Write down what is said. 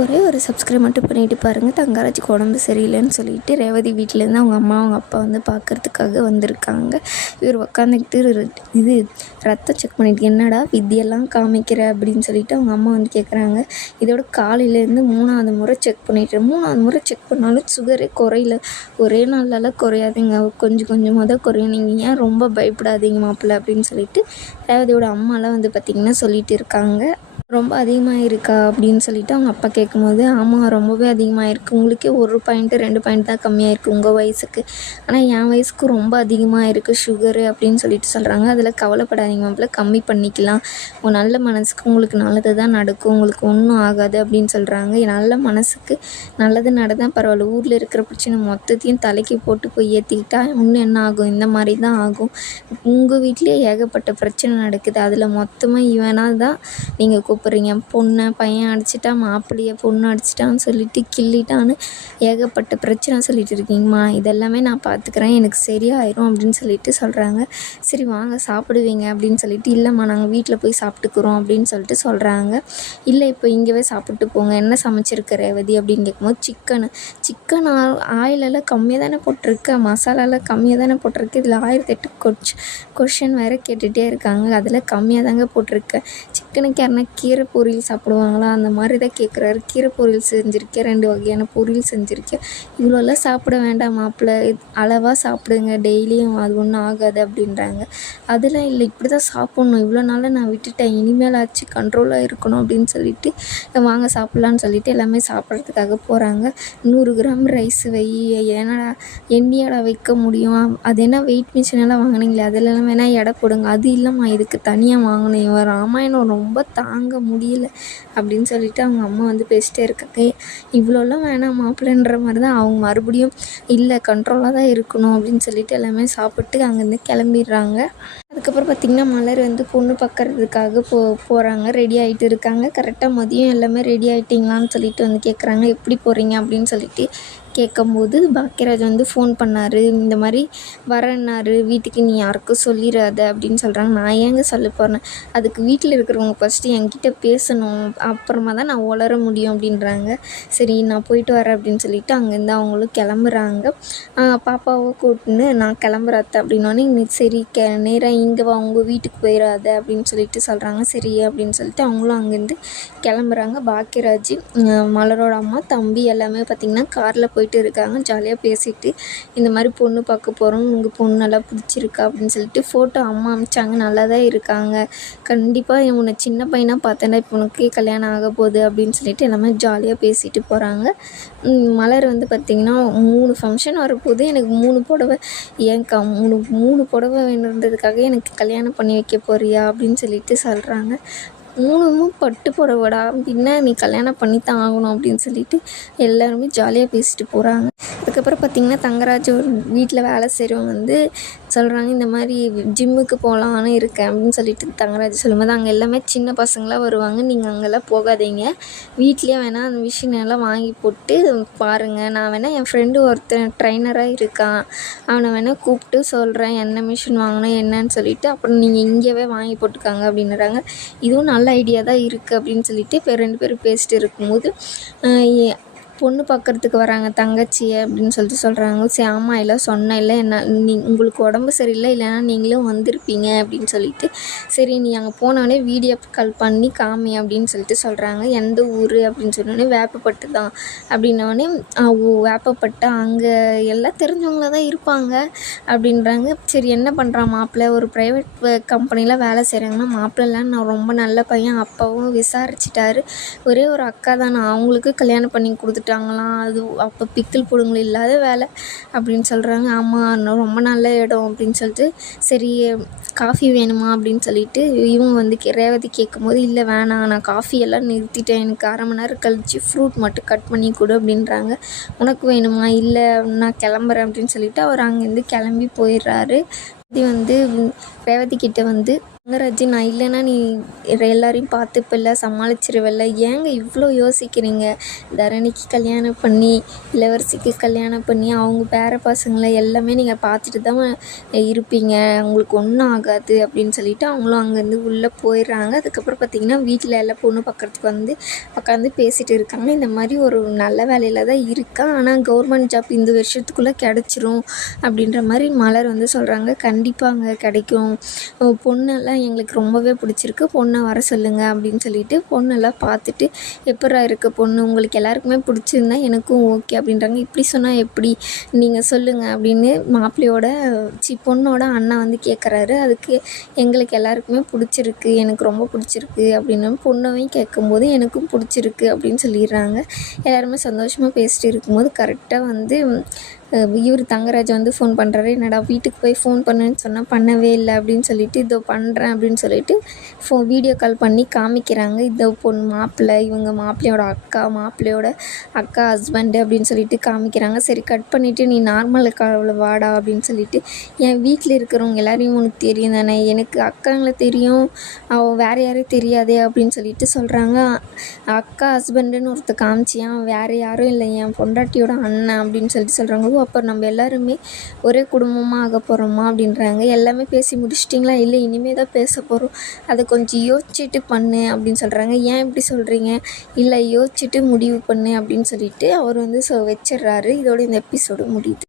ஒரே ஒரு சப்ஸ்கிரைப் மட்டும் பண்ணிவிட்டு பாருங்கள். தங்கராஜுக்கு உடம்பு சரியில்லைன்னு சொல்லிட்டு ரேவதி வீட்டிலேருந்து அவங்க அம்மா அவங்க அப்பா வந்து பார்க்குறதுக்காக வந்திருக்காங்க. இவர் உக்காந்துக்கிட்டு இது ரத்தம் செக் பண்ணிட்டு என்னடா வித்தியெல்லாம் காமிக்கிற அப்படின்னு சொல்லிட்டு அவங்க அம்மா வந்து கேட்குறாங்க. இதோட காலையிலேருந்து 3வது முறை செக் பண்ணிட்டு 3வது முறை செக் பண்ணாலும் சுகரே குறையில. ஒரே நாள்லலாம் குறையாதுங்க, கொஞ்சம் கொஞ்சமாக தான் குறையும். நீங்கள் ஏன் ரொம்ப பயப்படாதீங்க மாப்பிள்ளை அப்படின்னு சொல்லிட்டு ரேவதியோட அம்மாலாம் வந்து பார்த்திங்கன்னா சொல்லிட்டு இருக்காங்க. ரொம்ப அதிகமாக இருக்கா அப்படின்னு சொல்லிட்டு அவங்க அப்பா கேட்கும்போது, ஆமாம் ரொம்பவே அதிகமாக இருக்குது. உங்களுக்கே 1 பாயிண்ட் 2 பாயிண்ட் தான் கம்மியாக இருக்குது உங்கள் வயசுக்கு. ஆனால் என் வயசுக்கு ரொம்ப அதிகமாக இருக்குது சுகரு அப்படின்னு சொல்லிட்டு சொல்கிறாங்க. அதில் கவலைப்படாதீங்க மாப்பிள்ள, கம்மி பண்ணிக்கலாம். உங்கள் நல்ல மனசுக்கு உங்களுக்கு நல்லது தான் நடக்கும், உங்களுக்கு ஒன்றும் ஆகாது அப்படின்னு சொல்கிறாங்க. என் நல்ல மனசுக்கு நல்லது நடந்தால் பரவாயில்ல, ஊரில் இருக்கிற பிரச்சனை மொத்தத்தையும் தலைக்கு போட்டு போய் ஏற்றிக்கிட்டா இன்னும் என்ன ஆகும், இந்த மாதிரி தான் ஆகும். உங்கள் வீட்லேயே ஏகப்பட்ட பிரச்சனை நடக்குது, அதில் மொத்தமாக இவனாக தான் நீங்கள் கூப்பிட்றீங்க. பொண்ணை பையன் அடிச்சிட்டா, மாப்பிள்ளையை பொண்ணு அடிச்சிட்டான்னு சொல்லிட்டு கிள்ளிட்டான்னு ஏகப்பட்ட பிரச்சனை சொல்லிட்டு இருக்கீங்கம்மா. இதெல்லாமே நான் பார்த்துக்கிறேன், எனக்கு சரியாயிரும் அப்படின்னு சொல்லிட்டு சொல்கிறாங்க. சரி வாங்க சாப்பிடுவீங்க அப்படின்னு சொல்லிட்டு, இல்லைம்மா நாங்கள் வீட்டில் போய் சாப்பிட்டுக்குறோம் அப்படின்னு சொல்லிட்டு சொல்கிறாங்க. இல்லை இப்போ இங்கேவே சாப்பிட்டு போங்க, என்ன சமைச்சிருக்க ரேவதி அப்படின்னு கேட்கும்போது, சிக்கன் ஆயிலெல்லாம் கம்மியாக தானே போட்டிருக்கு, மசாலாலாம் கம்மியாக தானே போட்டிருக்கு, இதில் 1008 கொஷின் வேறு கேட்டுகிட்டே இருக்காங்க. அதில் கம்மியாக தாங்க போட்டிருக்கேன். சிக்கனுக்கு யாருன்னா கீரை பொரியல் சாப்பிடுவாங்களா, அந்த மாதிரி தான் கேட்குறாரு. கீரை பொரியல் செஞ்சுருக்கேன், 2 வகையான பொரியல் செஞ்சுருக்கேன். இவ்வளோலாம் சாப்பிட வேண்டாம் மாப்பிள்ளை, அளவாக சாப்பிடுங்க டெய்லியும், அது ஒன்றும் ஆகாது அப்படின்றாங்க. அதெல்லாம் இல்லை, இப்படி தான் சாப்பிட்ணும், இவ்வளோ நாளாக நான் விட்டுட்டேன், இனிமேலாச்சு கண்ட்ரோலாக இருக்கணும் அப்படின்னு சொல்லிட்டு வாங்க சாப்பிட்லான்னு சொல்லிட்டு எல்லாமே சாப்பிட்றதுக்காக போகிறாங்க. 100 கிராம் ரைஸ் வை, ஏன்னா எண்ணியாடா வைக்க முடியும், அது என்ன வெயிட் மிஷினெல்லாம் வாங்கினீங்களே அதிலெல்லாம் வேணால் எடை போடுங்க. அது இல்லைம்மா, இதுக்கு தனியாக வாங்கணும், இவன் ராமாயணம் ரொம்ப தாங்க முடியல அப்படின்னு சொல்லிட்டு அவங்க அம்மா வந்து பேசிட்டே இருக்காங்க. இவ்வளோலாம் வேணாம் மாப்பிள்ளைன்ற மாதிரி தான் அவங்க மறுபடியும் இல்லை கண்ட்ரோலாக தான் இருக்கணும் அப்படின்னு சொல்லிட்டு எல்லாமே சாப்பிட்டு அங்கேருந்து கிளம்பிடுறாங்க. அதுக்கப்புறம் பார்த்திங்கன்னா மலர் வந்து பொண்ணு பார்க்கறதுக்காக போகிறாங்க, ரெடி ஆகிட்டு இருக்காங்க. கரெக்டாக மதியம் எல்லாமே ரெடி ஆகிட்டிங்களான்னு சொல்லிட்டு வந்து கேட்குறாங்க. எப்படி போகிறீங்க அப்படின்னு சொல்லிட்டு கேட்கும்போது, பாக்கியராஜ் வந்து ஃபோன் பண்ணார், இந்த மாதிரி வரேன்னாரு, வீட்டுக்கு நீ யாருக்கும் சொல்லிடாத அப்படின்னு சொல்கிறாங்க. நான் ஏங்க சொல்ல போகிறேன், அதுக்கு வீட்டில் இருக்கிறவங்க ஃபஸ்ட்டு என்கிட்ட பேசணும், அப்புறமா தான் நான் உளர முடியும் அப்படின்றாங்க. சரி நான் போயிட்டு வரேன் அப்படின்னு சொல்லிட்டு அங்கேருந்து அவங்களும் கிளம்புறாங்க. பாப்பாவை கூட்டின்னு நான் கிளம்புறேன் அத்தை அப்படின்னோடனே, சரி நேராக இங்கே வா, உங்கள் வீட்டுக்கு போயிடாத அப்படின்னு சொல்லிட்டு சொல்கிறாங்க. சரி அப்படின்னு சொல்லிட்டு அவங்களும் அங்கேருந்து கிளம்புறாங்க. பாக்கியராஜ், மலரோட அம்மா, தம்பி எல்லாமே பார்த்திங்கன்னா காரில் போயிட்டு இருக்காங்க. ஜாலியாக பேசிட்டு இந்த மாதிரி பொண்ணு பார்க்க போகிறோம், உங்கள் பொண்ணு நல்லா பிடிச்சிருக்கா அப்படின்னு சொல்லிட்டு ஃபோட்டோ அம்மா அமிச்சாங்க. நல்லா தான் இருக்காங்க, கண்டிப்பாக உன்னை சின்ன பையனாக பார்த்தேன்னா இப்போ உனக்கு கல்யாணம் ஆக போகுது அப்படின்னு சொல்லிட்டு எல்லாமே ஜாலியாக பேசிட்டு போகிறாங்க. மலர் வந்து பார்த்திங்கன்னா 3 ஃபங்க்ஷன் வரப்போகுது, எனக்கு 3 புடவை, ஏன்க்கா 3 புடவை வேணுன்றதுக்காக எனக்கு கல்யாணம் பண்ணி வைக்க போறியா அப்படின்னு சொல்லிட்டு சொல்கிறாங்க. 3ம் பட்டு புடவைடா, அப்படின்னா நீ கல்யாணம் பண்ணி தான் ஆகணும் அப்படின்னு சொல்லிட்டு எல்லாருமே ஜாலியாக பேசிட்டு போகிறாங்க. அதுக்கப்புறம் பார்த்திங்கன்னா தங்கராஜ் ஒரு வீட்டில் வேலை செய்கிறவங்க வந்து சொல்கிறாங்க, இந்த மாதிரி ஜிம்முக்கு போகலான்னு இருக்கேன் அப்படின்னு சொல்லிட்டு தங்கராஜ் சொல்லும்போது, அங்கே எல்லாமே சின்ன பசங்களாம் வருவாங்க, நீங்கள் அங்கெல்லாம் போகாதீங்க, வீட்லேயே வேணால் அந்த மிஷினெல்லாம் வாங்கி போட்டு பாருங்கள், நான் வேணால் என் ஃப்ரெண்டு ஒருத்தன் ட்ரைனராக இருக்கான், அவனை வேணால் கூப்பிட்டு சொல்கிறேன் என்ன மிஷின் வாங்கணும் என்னன்னு சொல்லிவிட்டு, அப்புறம் நீங்கள் இங்கேவே வாங்கி போட்டுக்காங்க அப்படின்னுறாங்க. இதுவும் நல்ல ஐடியா தான் இருக்குது அப்படின்னு சொல்லிட்டு இப்போ 2 பேரும் பேசிட்டு இருக்கும்போது, பொண்ணு பார்க்குறதுக்கு வராங்க தங்கச்சியை அப்படின்னு சொல்லிட்டு சொல்கிறாங்க. சரி ஆமாம் எல்லாம் சொன்னேன், இல்லை என்ன உங்களுக்கு உடம்பு சரியில்லை, இல்லைன்னா நீங்களும் வந்திருப்பீங்க அப்படின்னு சொல்லிட்டு, சரி நீ அங்கே போனோடனே வீடியோ கால் பண்ணி காமி அப்படின்னு சொல்லிட்டு சொல்கிறாங்க. எந்த ஊர் அப்படின்னு சொன்னோடனே வேப்பப்பட்டு தான் அப்படின்னோடனே, வேப்பப்பட்டு அங்கே எல்லாம் தெரிஞ்சவங்கள தான் இருப்பாங்க அப்படின்றாங்க. சரி என்ன பண்ணுறான் மாப்பிள்ளை, ஒரு ப்ரைவேட் கம்பெனியில் வேலை செய்கிறாங்கன்னா, மாப்பிள்ளலாம் நான் ரொம்ப நல்ல பையன், அப்பாவும் விசாரிச்சிட்டாரு, ஒரே ஒரு அக்கா தான், நான் அவங்களுக்கு கல்யாணம் பண்ணி கொடுத்துட்டாங்களாம், அது அப்போ பிக்கில் பிடுங்கல் இல்லாத வேலை அப்படின்னு சொல்கிறாங்க. ஆமாம் ரொம்ப நல்ல இடம் அப்படின்னு சொல்லிட்டு, சரி காஃபி வேணுமா அப்படின்னு சொல்லிட்டு இவங்க வந்து ரேவதி கேட்கும்போது, இல்லை வேணாம் நான் காஃபி எல்லாம் நிறுத்திட்டேன், எனக்கு 1/2 மணி நேரம் கழித்து ஃப்ரூட் மட்டும் கட் பண்ணி கொடு அப்படின்றாங்க. உனக்கு வேணுமா, இல்லை நான் கிளம்புறேன் அப்படின்னு சொல்லிட்டு அவர் அங்கேருந்து கிளம்பி போயிடுறாரு. இது வந்து ரேவதி கிட்ட வந்து தங்கராஜ் நான் இல்லைன்னா நீ எல்லாரையும் பார்த்துப்பில்ல, சமாளிச்சிருவல்ல, ஏங்க இவ்வளோ யோசிக்கிறீங்க? தரணிக்கு கல்யாணம் பண்ணி, இளவரசிக்கு கல்யாணம் பண்ணி, அவங்க பேர பசங்களை எல்லாமே நீங்கள் பார்த்துட்டு தான் இருப்பீங்க, உங்களுக்கு ஒன்றும் ஆகாது அப்படின்னு சொல்லிட்டு அவங்களும் அங்கேருந்து உள்ளே போயிடுறாங்க. அதுக்கப்புறம் பார்த்திங்கன்னா வீட்டில் எல்லாம் பொண்ணு பார்க்குறதுக்கு வந்து உட்காந்து பேசிகிட்டு இருக்காங்க. இந்த மாதிரி ஒரு நல்ல வேலையில் தான் இருக்கா, ஆனால் கவர்மெண்ட் ஜாப் இந்த வருஷத்துக்குள்ளே கிடச்சிரும் அப்படின்ற மாதிரி மலர் வந்து சொல்கிறாங்க. கண்டிப்பாங்க கிடைக்கும், பொண்ணெல்லாம் எங்களுக்கு ரொம்பவே பிடிச்சிருக்கு, பொண்ணை வர சொல்லுங்கள் அப்படின்னு சொல்லிட்டு பொண்ணெல்லாம் பார்த்துட்டு எப்பட்றா இருக்குது பொண்ணு, உங்களுக்கு எல்லாருக்குமே பிடிச்சிருந்தா எனக்கும் ஓகே அப்படின்றாங்க. இப்படி சொன்னால் எப்படி, நீங்கள் சொல்லுங்கள் அப்படின்னு மாப்பிள்ளையோட பொண்ணோட அண்ணா வந்து கேட்குறாரு. அதுக்கு எங்களுக்கு எல்லாருக்குமே பிடிச்சிருக்கு, எனக்கு ரொம்ப பிடிச்சிருக்கு அப்படின்னு பொண்ணவையும் கேட்கும்போது எனக்கும் பிடிச்சிருக்கு அப்படின்னு சொல்லிடுறாங்க. எல்லாருமே சந்தோஷமாக பேசிட்டு இருக்கும்போது கரெக்டாக வந்து இவர் தங்கராஜ் வந்து ஃபோன் பண்ணுறாரு. என்னடா வீட்டுக்கு போய் ஃபோன் பண்ணுன்னு சொன்னால் பண்ணவே இல்லை அப்படின்னு சொல்லிட்டு, இதோ பண்ணுறேன் அப்படின்னு சொல்லிட்டு வீடியோ கால் பண்ணி காமிக்கிறாங்க. இதோ பொண்ணு மாப்பிள்ளை, இவங்க மாப்பிள்ளையோட அக்கா, மாப்பிள்ளையோட அக்கா ஹஸ்பண்டு அப்படின்னு சொல்லிட்டு காமிக்கிறாங்க. சரி கட் பண்ணிவிட்டு நீ நார்மல் காலில் வாடா அப்படின்னு சொல்லிட்டு, என் வீட்டில் இருக்கிறவங்க எல்லாரையும் உனக்கு தெரியும் தானே, எனக்கு அக்காங்களை தெரியும், அவள் வேறு யாரையும் தெரியாதே அப்படின்னு சொல்லிட்டு சொல்கிறாங்க. அக்கா ஹஸ்பண்டுன்னு ஒருத்தர் காமிச்சியான், வேறு யாரும் இல்லை, என் பொண்டாட்டியோட அண்ணன் அப்படின்னு சொல்லிட்டு சொல்கிறாங்க. அப்போ நம்ம எல்லாருமே ஒரே குடும்பமாக ஆக போகிறோமா அப்படின்றாங்க. எல்லாமே பேசி முடிச்சிட்டிங்களா? இல்லை இனிமேல் தான் பேச போகிறோம், அதை கொஞ்சம் யோசிச்சுட்டு பண்ணு அப்படின்னு சொல்கிறாங்க. ஏன் இப்படி சொல்கிறீங்க? இல்லை யோசிச்சுட்டு முடிவு பண்ணு அப்படின்னு சொல்லிட்டு அவர் வந்து வச்சிடுறாரு. இதோட இந்த எபிசோடு முடியுது.